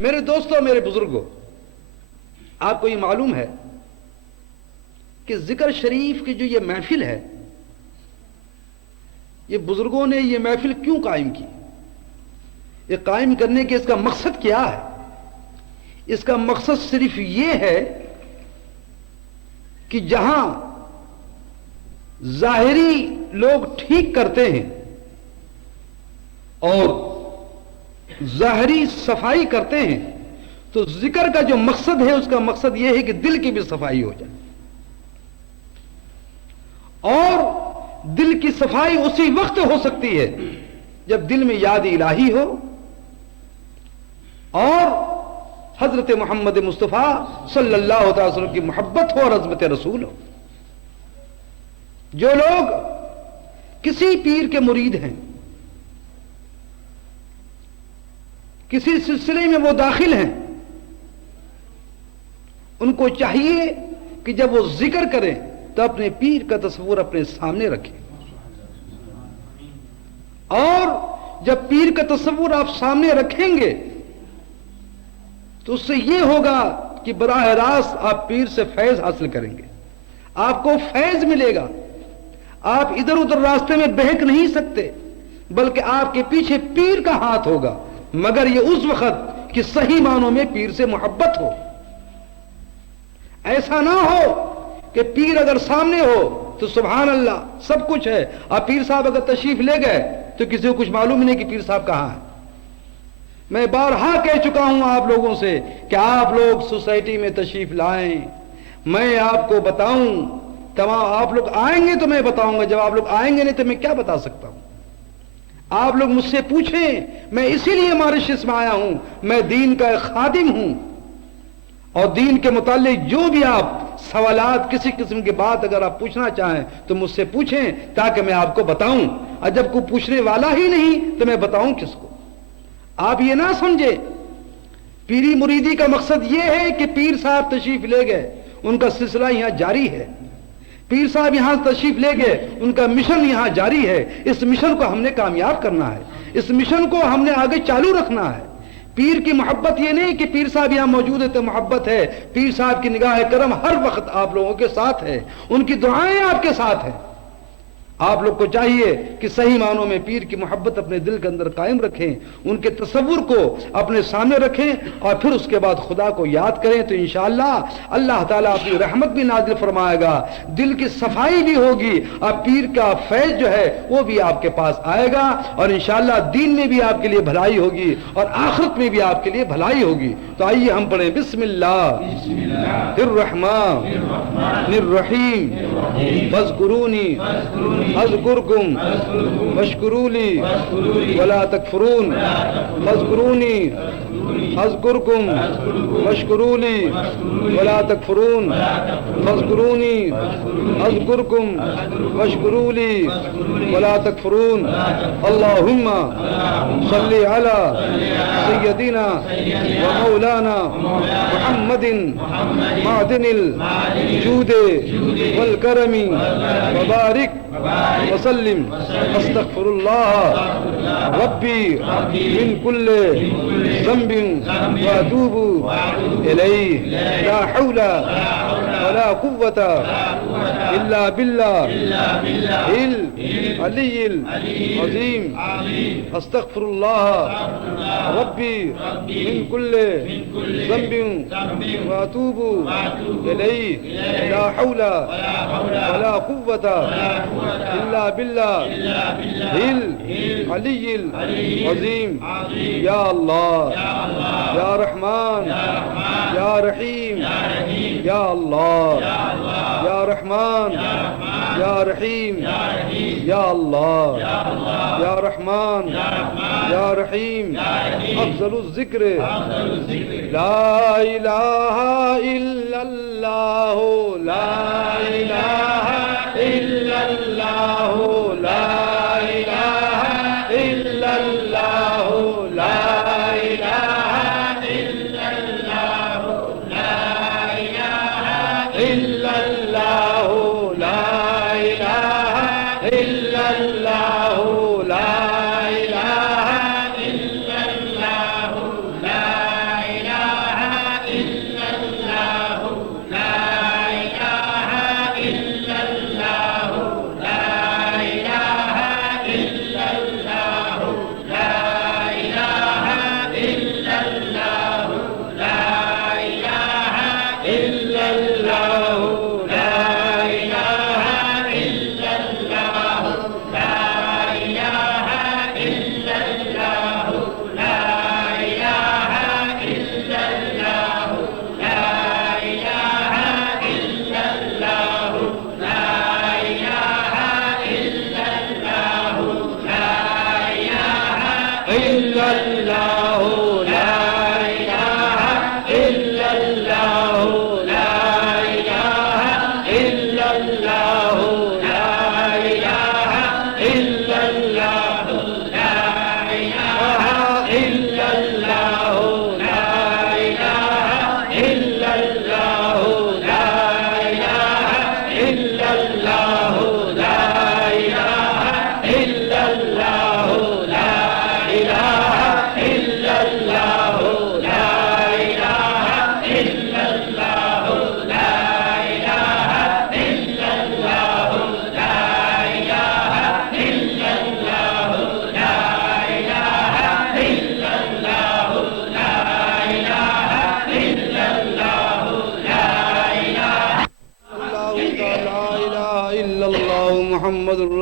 میرے دوستوں، میرے بزرگوں، آپ کو یہ معلوم ہے کہ ذکر شریف کی جو یہ محفل ہے، یہ بزرگوں نے یہ محفل کیوں قائم کی؟ یہ قائم کرنے کے اس کا مقصد کیا ہے؟ اس کا مقصد صرف یہ ہے کہ جہاں ظاہری لوگ ٹھیک کرتے ہیں اور ظاہری صفائی کرتے ہیں، تو ذکر کا جو مقصد ہے اس کا مقصد یہ ہے کہ دل کی بھی صفائی ہو جائے، اور دل کی صفائی اسی وقت ہو سکتی ہے جب دل میں یاد الہی ہو اور حضرت محمد مصطفیٰ صلی اللہ تعالی وسلم کی محبت ہو اور عظمت رسول ہو۔ جو لوگ کسی پیر کے مرید ہیں، کسی سلسلے میں وہ داخل ہیں، ان کو چاہیے کہ جب وہ ذکر کریں تو اپنے پیر کا تصور اپنے سامنے رکھیں، اور جب پیر کا تصور آپ سامنے رکھیں گے تو اس سے یہ ہوگا کہ براہ راست آپ پیر سے فیض حاصل کریں گے، آپ کو فیض ملے گا، آپ ادھر ادھر راستے میں بہک نہیں سکتے، بلکہ آپ کے پیچھے پیر کا ہاتھ ہوگا، مگر یہ اس وقت کہ صحیح معنوں میں پیر سے محبت ہو۔ ایسا نہ ہو کہ پیر اگر سامنے ہو تو سبحان اللہ سب کچھ ہے، اور پیر صاحب اگر تشریف لے گئے تو کسی کو کچھ معلوم ہی نہیں کہ پیر صاحب کہاں ہے۔ میں بارہا کہہ چکا ہوں آپ لوگوں سے کہ آپ لوگ سوسائٹی میں تشریف لائیں، میں آپ کو بتاؤں، تمام آپ لوگ آئیں گے تو میں بتاؤں گا، جب آپ لوگ آئیں گے نہیں تو میں کیا بتا سکتا ہوں؟ آپ لوگ مجھ سے پوچھیں، میں اسی لیے ماریشس میں آیا ہوں، میں دین کا ایک خادم ہوں، اور دین کے متعلق جو بھی آپ سوالات کسی قسم کی بات اگر آپ پوچھنا چاہیں تو مجھ سے پوچھیں تاکہ میں آپ کو بتاؤں، اور جب کوئی پوچھنے والا ہی نہیں تو میں بتاؤں کس کو؟ آپ یہ نہ سمجھے پیری مریدی کا مقصد یہ ہے کہ پیر صاحب تشریف لے گئے، ان کا سلسلہ یہاں جاری ہے، پیر صاحب یہاں تشریف لے گئے، ان کا مشن یہاں جاری ہے، اس مشن کو ہم نے کامیاب کرنا ہے، اس مشن کو ہم نے آگے چالو رکھنا ہے۔ پیر کی محبت یہ نہیں کہ پیر صاحب یہاں موجود ہے تو محبت ہے، پیر صاحب کی نگاہ کرم ہر وقت آپ لوگوں کے ساتھ ہے، ان کی دعائیں آپ کے ساتھ ہیں۔ آپ لوگ کو چاہیے کہ صحیح معنوں میں پیر کی محبت اپنے دل کے اندر قائم رکھیں، ان کے تصور کو اپنے سامنے رکھیں، اور پھر اس کے بعد خدا کو یاد کریں تو انشاءاللہ اللہ تعالیٰ اپنی رحمت بھی نازل فرمائے گا، دل کی صفائی بھی ہوگی، اور پیر کا فیض جو ہے وہ بھی آپ کے پاس آئے گا، اور انشاءاللہ دین میں بھی آپ کے لیے بھلائی ہوگی اور آخرت میں بھی آپ کے لیے بھلائی ہوگی۔ تو آئیے ہم پڑھیں بسم اللہ الرحمن الرحیم فاذکرونی اذکرکم واشکروا لی ولا تکفرون فاذکرونی اذکرکم واشکروا لی ولا تکفرون فاذکرونی اذکرکم واشکروا لی ولا تکفرون اللہم صلی علی سیدنا ومولانا محمد معدن الجود والکرم وبارک وسلم استغفر اللہ ربی من کل ذنب واتوب الیہ لا حول ولا قوة الا باللہ العلی العظیم استغفر اللہ ربی من کل ذنب واتوب الیہ لا حول ولا قوة الا باللہ العلی العظیم۔ یا اللہ یا رحمان یا رحیم یا اللہ یا رحمان یا رحیم یا اللہ یا رحمان یا رحیم۔ افضل الذکر لا الہ الا اللہ لا الہ الا اللہ لا الہ الا اللہ لا الہ الا اللہ لا الہ الا اللہ لا الہ الا اللہ لا الہ الا اللہ لا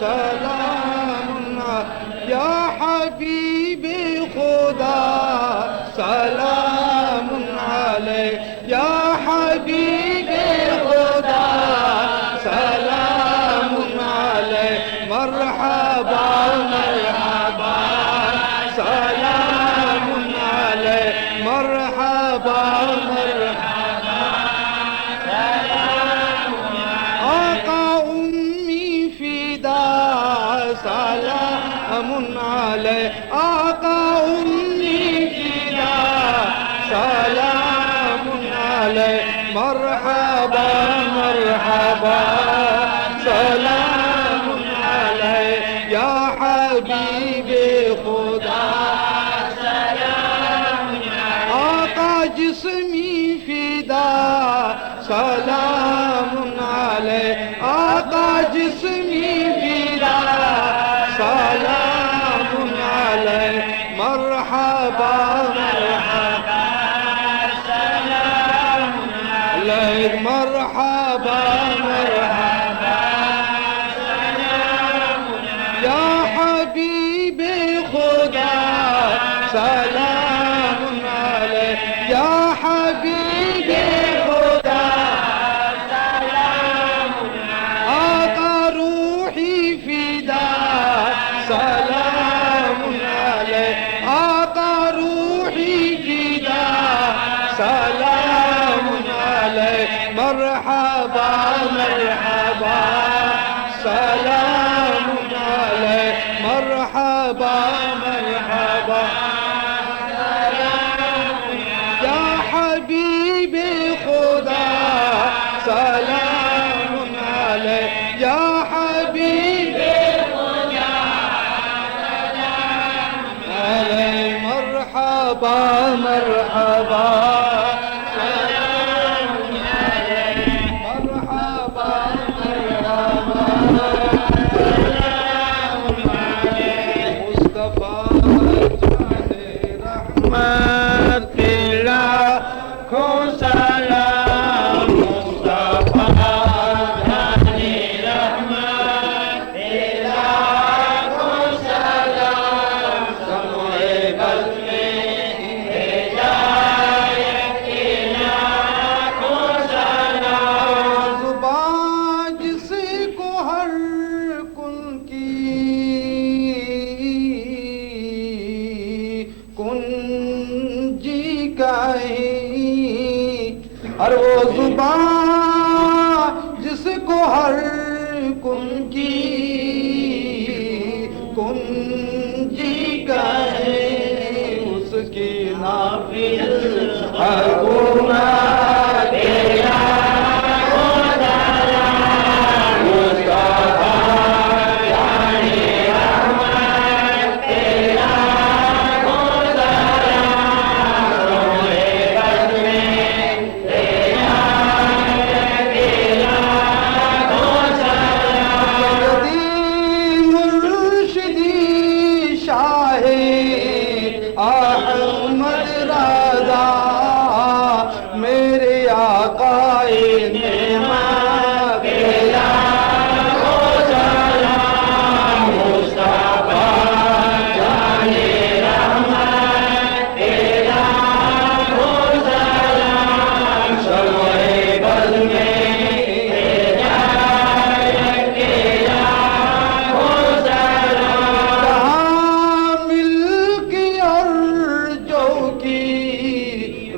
سلام یا حبیب خدا سلام علیک یا حبیب خدا سلام علیک مرحبا مرحبا سلام علیک مرحبا مرحبا آقا امی فدا سلام علیک آقا امی فدا سلام علیک مرحبا مرحبا سلام علیک یا حبیب خدا سلام آقا جسمی فدا سلام علیک آقا جسمی فدا سلام علیک مرحبا مرحبا سلام علیک مرحبا مرحبا سلام یا حبیب خدا سلام علیک یا حبیب خدا سلام آقا روحی فدا سلام علیک آقا روحی فدا سلام علیک مرحبا مرحبا سلام علیک مرحبا مرحبا یا حبیب خدا سلام علیک یا حبیب خدا سلام علیک مرحبا مرحبا سلام علیک مرحبا مرحبا سلام علیک مصطفیٰ جان رحمت تیرا کو سلام مصطفیٰ جان رحمت تیرا کو سلام سمے بس میں ہدایت تیرا کو سلام زبان جس کو ہر کن کی کنجی کہیں اور وہ زبان جس کو ہر کن کی کنجی کہیں اس کی نافذ ہر گناہ تیرا کو سلام مصطفیٰ جان رحمت تیرا کو سلام سوئے بس میں ہدایت تیرا کو سلام سیدی مرشدی شاہ احمد رضا میرے آقا نعمت تیرا کو سلام مصطفیٰ جان رحمت تیرا کو سلام سمے بس میں ہدایت تیرا کو سلام کہاں مل کی اور جو کی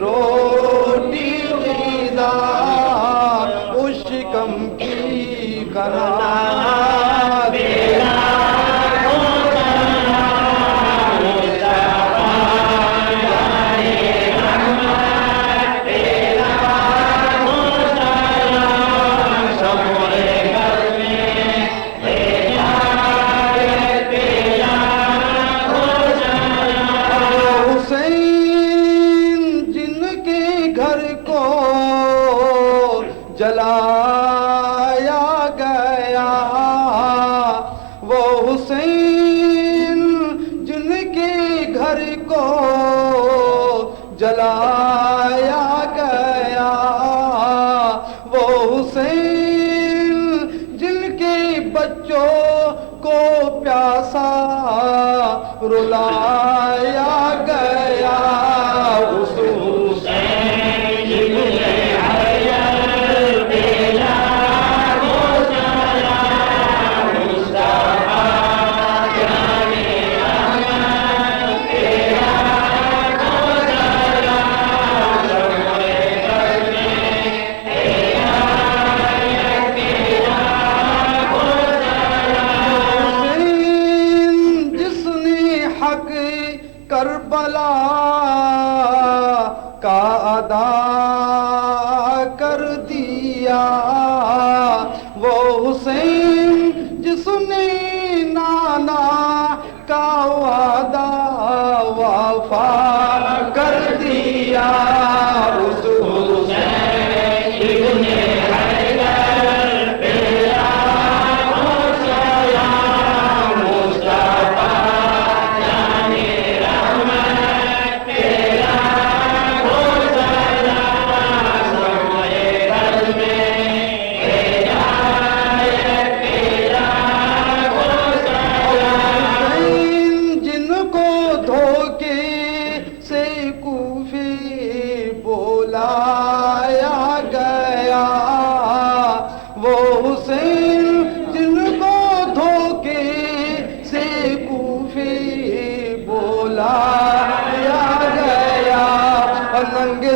روٹی غذا اس شکم کی کرنا تیرا کو سلام مصطفیٰ جان رحمت تیرا کو سلام سمے بس میں ہدایت تیرا کو سلام حسین جن کے گھر کو جلایا گیا وہ حسین جن کے گھر کو جلایا گیا وہ حسین جن کے بچوں کو پیاسا رلایا گیا اس حسین کربلا کا ادا کر دیا وہ حسین جس نے نانا کا وعدہ وفا کر دیا اس حسین ابن حیدر تیرا ہو سلام مصطفیٰ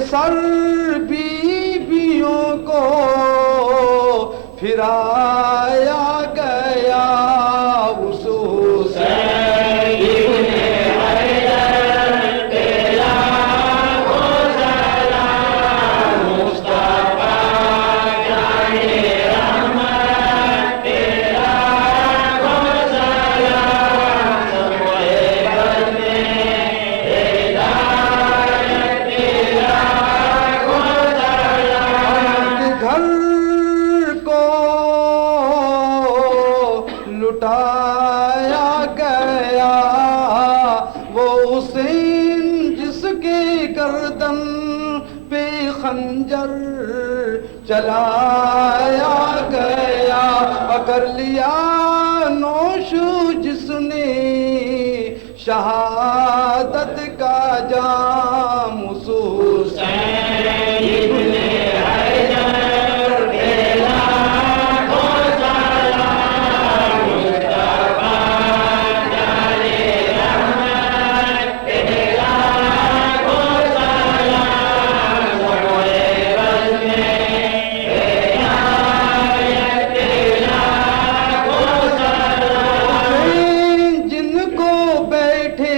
سر بیویوں کو پھرایا گیا اس حسین ابن حیدر تیرا ہو سلام مصطفیٰ جان رحمت تیرا ہو سلام سمے بد میں لٹایا گیا وہ حسین جس کے گردن پہ خنجر چلایا گیا کر لیا نوش جس نے شہادت کا جام اس حسین ابن حیدر تیرا ہو سلام مصطفیٰ جان رحمت تیرا ہو سلام سمے بد میں ہدایت تیرا ہو سلام جن کو بیٹھے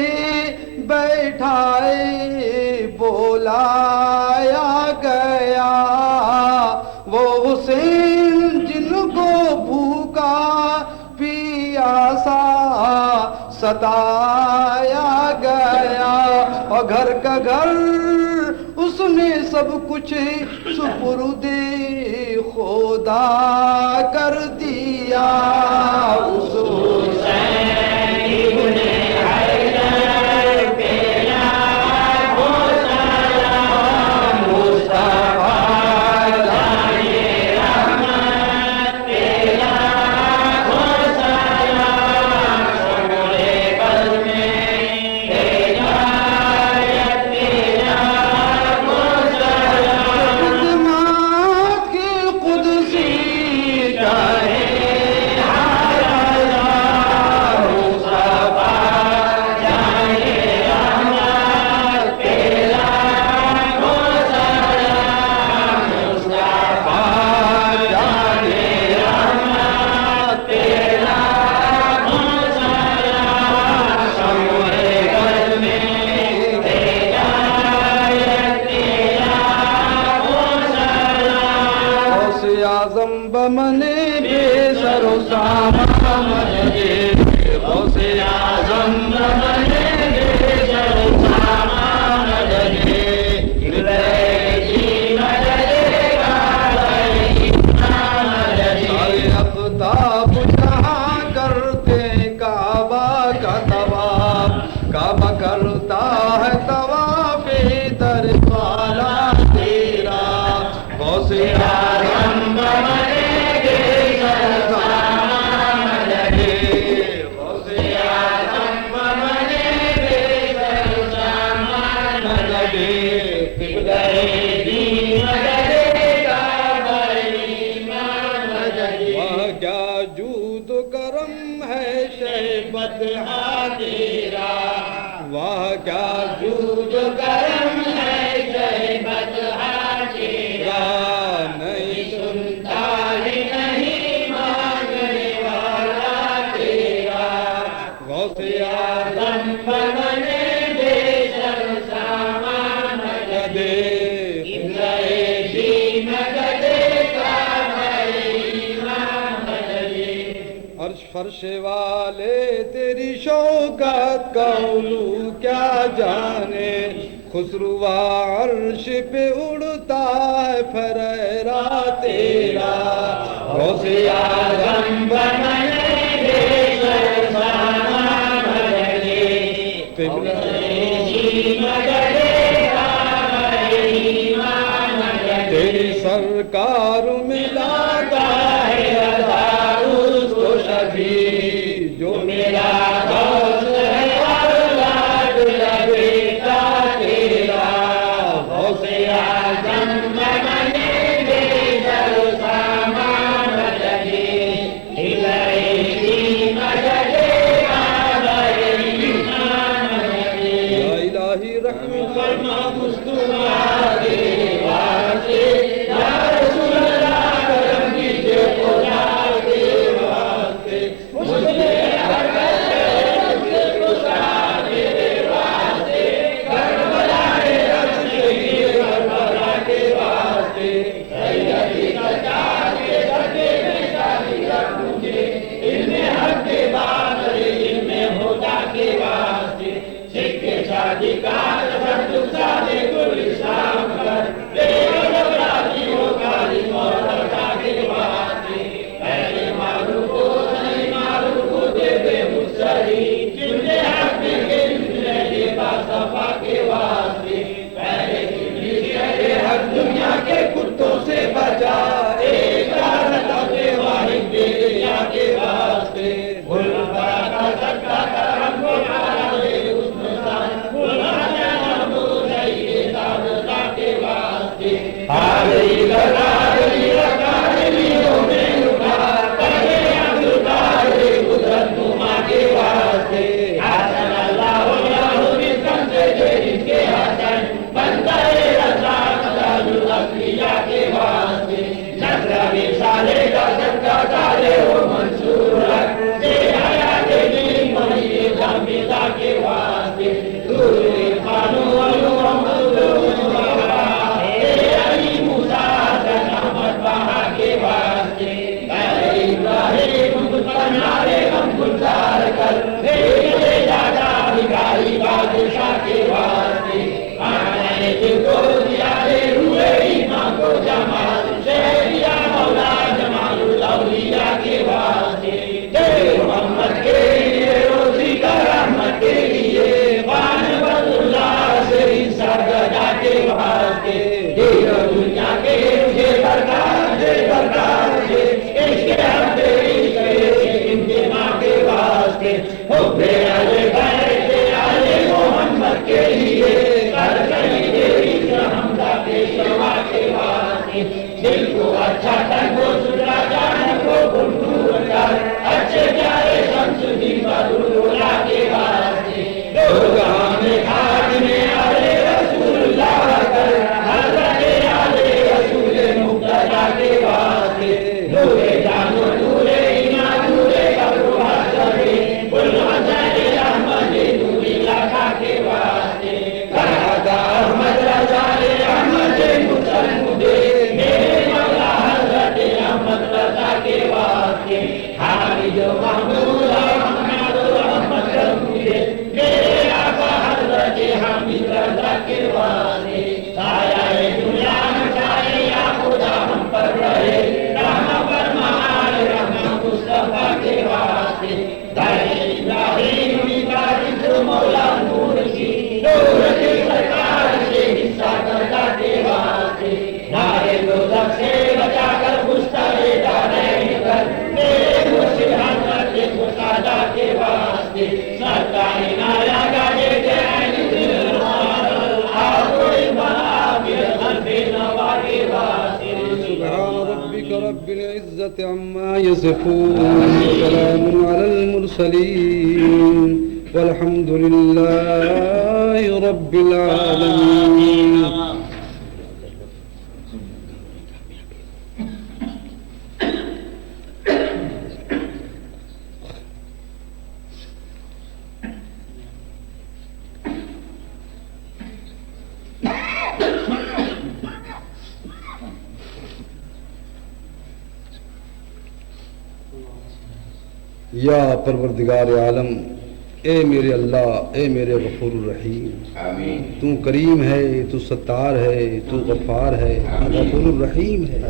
بیٹھائے بولایا گیا وہ حسین جن کو بھوکا پیاسا ستایا گیا اور گھر کا گھر اس نے سب کچھ سپرد خدا کر دیا اس حسین ابن حیدر تیرا ہو سلام مصطفیٰ جان رحمت تیرا ہو سلام سمے بد میں ہدایت تیرا ہو سلام خدمات کی قدسی کہے شہبت تیرا، واہ کیا جود و کرم ہے شہبت تیرا، نہیں سنتا ہے نہیں مانگنے والا تیرا، غوث آدم بننے دے سر سامان دے ابلے دین گدے کا ہے امام دے، عرش فرش والے تیری شوکت کا علو کیا جانے، خسرو عرش پہ اڑتا ہے پھریرا تیرا، غوث آدم بننے دے سر سامان دے، قبلہ دین گدے کا ہے امام دے، تیری سرکار ملاتا ہے ادا اس کو شبھی جو میرا دوست ہے اولاد لگتا تیرا، غوث اعظم بننے دے سر سامان لگے، ہلائے دین گدے کا ہے امام لگے، یا الہی رحم فرما مصطفیٰ کے واسطے یا رسول اللہ کرم کیجئے خدا کے واسطے، مجھے ہر وقت خدا کے واسطے، کربلا شہید کربلا کے واسطے، سیدی سجاد کے صدقے میں شادی کر مجھے، علم حق کے بعد علم خدا کے واسطے، سکھ شادی کا سادے گل اسلام کر راضی ہو کاری مولا کے واسطے، پہلے معروف ہو نہیں معروف ہو دے بے مستری، جنہیں حق کے جنہیں باصفا کے واسطے، پہلے کبھی شہر حق دنیا کے کتوں سے بچا، ایک رات اپنے واحد بے دنیا کے واسطے، بھول بڑا کا سکتا کر ہم کو مارا دے اس نسان، کے واسطے بادشاہ کے واسطے، آنے کو دیا دے ہوئے ایمان کو جمال، شہریہ مولا جمال الاولیاء کے واسطے، دے محمد کے لیے روزی کا رحمت کے لیے، خوان بد اللہ سے سرگدا کے واسطے، دیر دنیا کے مجھے درکار دے درکار دے، عشق حق دے عشق انتماع کے واسطے، حب علی بیت محمد کے لیے، کر گئی تیری حمدہ پیشوا کے واسطے، دل کو اچھا تن کو سدھرا جان کو گنگور کر، اچھے پیارے شمس دی بدولا کے واسطے، دو جہاں میں خادم آلے رسول اللہ کر، حضرت آلے رسول مقتدیٰ کے واسطے، نور جان و نور ایمان نور قبر و حشر، کل حسن احمد نور علاقہ کے واسطے، کرہدہ احمد رضا احمد مسلم دے، میرے مولا حضرت احمد رضا کے واسطے، حامد و محمود احمد و احمد رضا، میرے آقا حضرت حامد رضا کے واسطے، سایہ دنیا مچائے یا خدا ہم پر رہے، رحم فرمائے رحم مصطفیٰ کے واسطے، دائے ابراہیم کا ذکر مولا نور کی، نور کی سرکار سے حصہ کرتا کے واسطے، نارے دوزخ سے بچا کر گستاخ دارین کر، میرے مرشد حضرت خدا کے واسطے، سرکار نایا گاجے کے عین آپ بنا کے قلب نوا کے واسطے، سبحان ربك رب العزة العزة عما يصفون وسلام على المرسلين والحمد لله رب العالمين. یا پروردگار عالم، اے میرے اللہ، اے میرے غفور الرحیم، آمین. تو کریم ہے، تو ستار ہے، تو غفار ہے، تو غفور الرحیم ہے.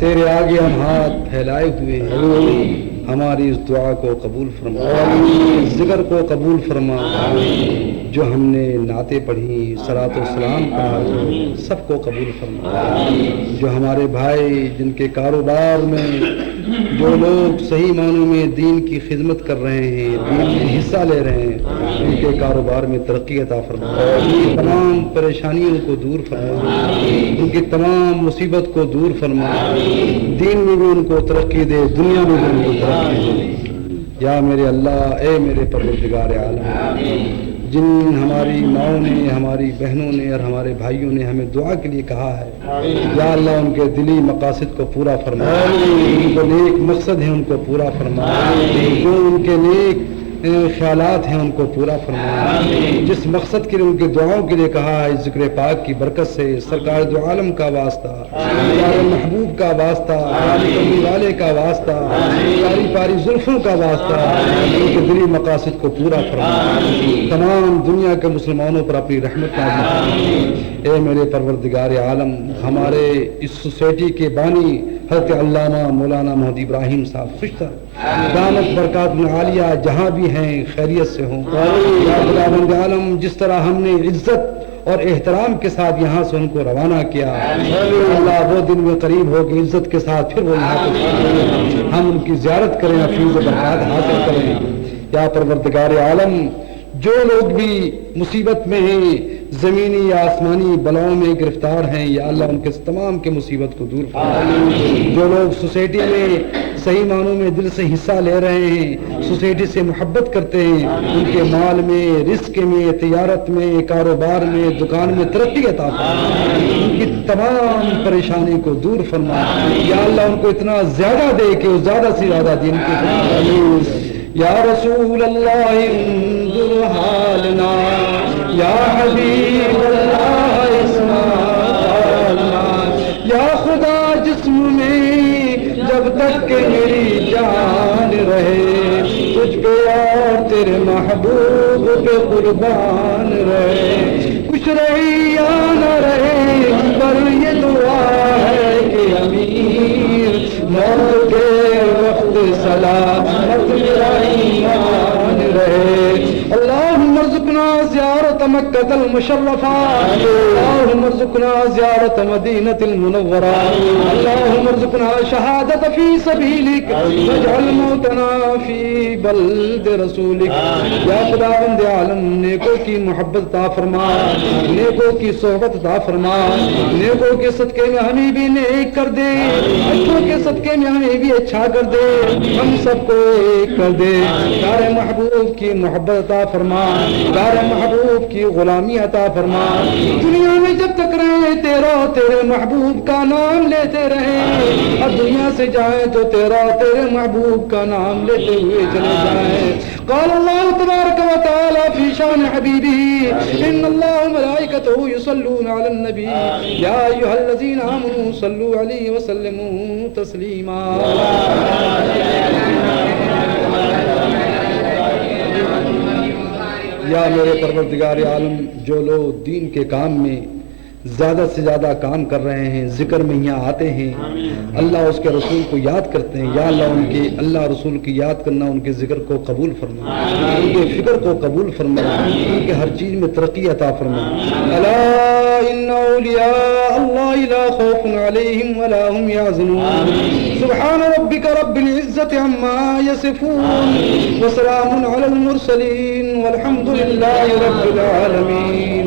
تیرے آگے ہم ہاتھ پھیلائے ہوئے ہیں، ہماری اس دعا کو قبول فرما، ذکر کو قبول فرما. جو ہم نے نعتیں پڑھی، صلاۃ و سلام پڑھا، سب کو قبول فرما. جو ہمارے بھائی جن کے کاروبار میں جو لوگ صحیح معنوں میں دین کی خدمت کر رہے ہیں، دین میں حصہ لے رہے ہیں، ان کے کاروبار میں ترقی عطا فرما، ان کی تمام پریشانیوں کو دور فرما، ان کی تمام مصیبت کو دور فرما. دین میں بھی ان کو ترقی دے، دنیا میں بھی ان کو ترقی دے. یا میرے اللہ، اے میرے پروردگار عالم، جن ہماری ماؤں نے، ہماری بہنوں نے اور ہمارے بھائیوں نے ہمیں دعا کے لیے کہا ہے، یا اللہ ان کے دلی مقاصد کو پورا فرما، ان کو نیک مقصد ہیں ان کو پورا فرما، جو ان کے نیک خیالات ہیں ان کو پورا فرما. جس مقصد کے لیے ان کے دعاؤں کے لیے کہا ہے، ذکر پاک کی برکت سے سرکار دو عالم کا واسطہ، پیارے محبوب کا واسطہ، کملی والے کا واسطہ، پیاری پیاری زلفوں کا واسطہ، ان کے دلی مقاصد کو پورا فرما. تمام دنیا کے مسلمانوں پر اپنی رحمت نازل فرما. اے میرے پروردگار عالم، ہمارے اس سوسائٹی کے بانی حضرت علامہ مولانا محمد ابراہیم صاحب خوشتر دامت برکات عالیہ جہاں بھی ہیں خیریت سے ہوں. یا خداوند عالم، جس طرح ہم نے عزت اور احترام کے ساتھ یہاں سے ان کو روانہ کیا، اللہ وہ دن میں قریب ہو کہ عزت کے ساتھ پھر وہ یہاں پہ ہم ان کی زیارت کریں، حفیظ و برکات حاصل کریں. یا پروردگار عالم، جو لوگ بھی مصیبت میں ہیں، زمینی یا آسمانی بلاؤں میں گرفتار ہیں، یا اللہ ان کے تمام کے مصیبت کو دور فرما. جو لوگ سوسائٹی میں صحیح معنوں میں دل سے حصہ لے رہے ہیں، سوسائٹی سے محبت کرتے ہیں، ان کے مال میں، رزق میں، تجارت میں، کاروبار میں، دکان میں ترقی عطا فرما. ان کی تمام پریشانی کو دور فرما. یا اللہ ان کو اتنا زیادہ دے کہ وہ زیادہ سے زیادہ دین کی. یا رسول اللہ انظر حالنا، یا حبیب اللہ اسمع حالنا. یا خدا جسم میں جب تک کہ میری جان رہے، تجھ پہ اور تیرے محبوب پہ قربان رہے. کچھ رہے یا نہ رہے، پر یہ دعا ہے کہ امیر موت کے وقت سلامت میرا ایمان رہے. اللہم ارزقنا زیارت مکہ المشرفہ، اللہم ارزقنا زیارت مدینہ المنورہ، اللہم ارزقنا شہادت فی سبیلک، واجعل موتنا فی بلد رسولک. یا خداوند عالم، نیکوں کی محبت عطا فرما، نیکوں کی صحبت عطا فرما. نیکوں کے صدقے میں ہمیں بھی نیک کر دے، اچھوں کے صدقے میں ہمیں بھی اچھا کر دے، ہم سب کو ایک کر دے. پیارے محبوب کی محبت عطا فرما، پیارے محبوب کی غلامی عطا فرما. دنیا میں جب تک رہے تیرے محبوب کا نام لیتے رہیں، اور دنیا سے جائیں تو تیرے محبوب کا نام لیتے ہوئے چلے جائیں. قال اللہ تبارک و تعالی فی شان حبیبہ، ان اللہ ملائکتہ یصلون علی النبی، یا ایھا الذین آمنوا صلوا علیہ وسلموا تسلیما. یا میرے پروردگار عالم، جو لوگ دین کے کام میں زیادہ سے زیادہ کام کر رہے ہیں، ذکر میں یہاں آتے ہیں، اللہ اس کے رسول کو یاد کرتے ہیں، یا اللہ ان کے اللہ رسول کی یاد کرنا، ان کے ذکر کو قبول فرما، ان کے فکر کو قبول فرما، ان کے ہر چیز میں ترقی عطا فرما. الا ان اولیاء اللہ لا خوف علیہم ولا هم يحزنون. سبحان ربک رب العزة عما یصفون، وسلام علی المرسلین، والحمد للہ رب العالمین.